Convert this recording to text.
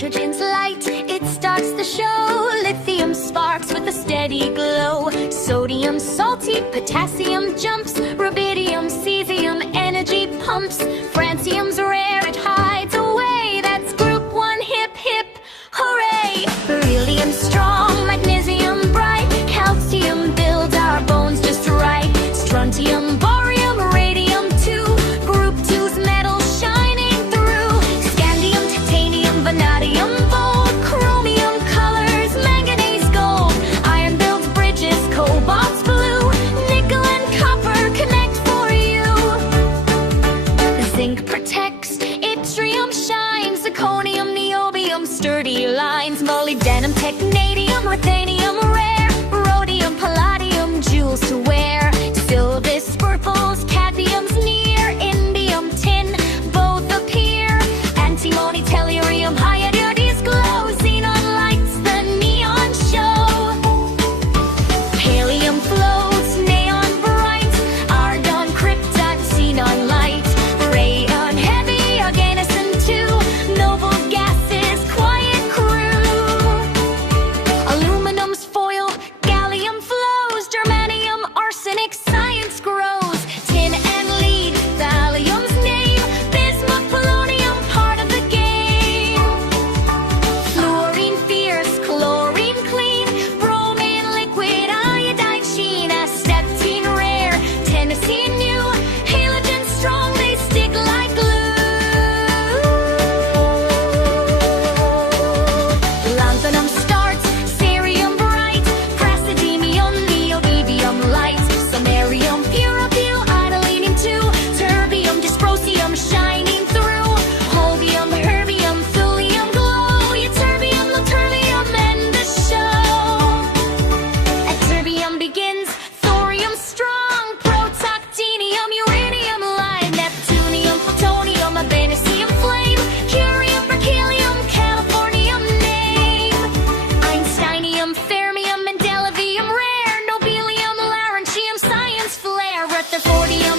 hydrogen's light, it starts the show. Lithium sparks with a steady glow. Sodium salty, potassium jumps. Rubidium, cesium, energy pumps. Francium's rare, it hides away. That's group 1, hip hip, hooray! Beryllium strong, magnesium bright. Calcium builds our bones just right. Strontium, barium, radium 2. Group 2's metal shining through. Scandium, titanium, vanadium bold. Chromium colors, manganese gold. Iron builds bridges, cobalt's blue. Nickel and copper connect for you. Zinc protects, yttrium shines. Zirconium, niobium, sturdy lines. Molybdenum, technetium, ruthenium rare. Rhodium, palladium, jewels to wear. Silvis, purples, cadmium's near. Indium, tin, both appear. Antimony, tellurium, hydrates glow. Xenon lights the neon show. Helium floats, neon bright. Argon, krypton, xenon light. Rayon, heavy, organosin 2. Noble gases, quiet crew. Aluminum's foil, gallium flows. Germanium, arsenic, science grows. Tin and lead, thallium's name. Bismuth, polonium, part of the game. Fluorine fierce, chlorine clean. Bromine liquid, iodine sheen. Astatine rare, tennessine new. Halogen strong, they stick like glue. Lanthanum starts, cerium bright. Praseodymium, neodymium light. Samarium, pyrophile, idolinium 2. Terbium, dysprosium shining through. Holmium, herbium, thulium glow. Ytterbium, luteolum, end the show. Ytterbium begins, thorium strong. Protactinium, uranium light. Neptunium, plutonium, abenacesium flame. Curium, berkelium, californium name. Einsteinium, fermium, mendelevium rare. Nobelium, larynceum, science flare. Rutherfordium,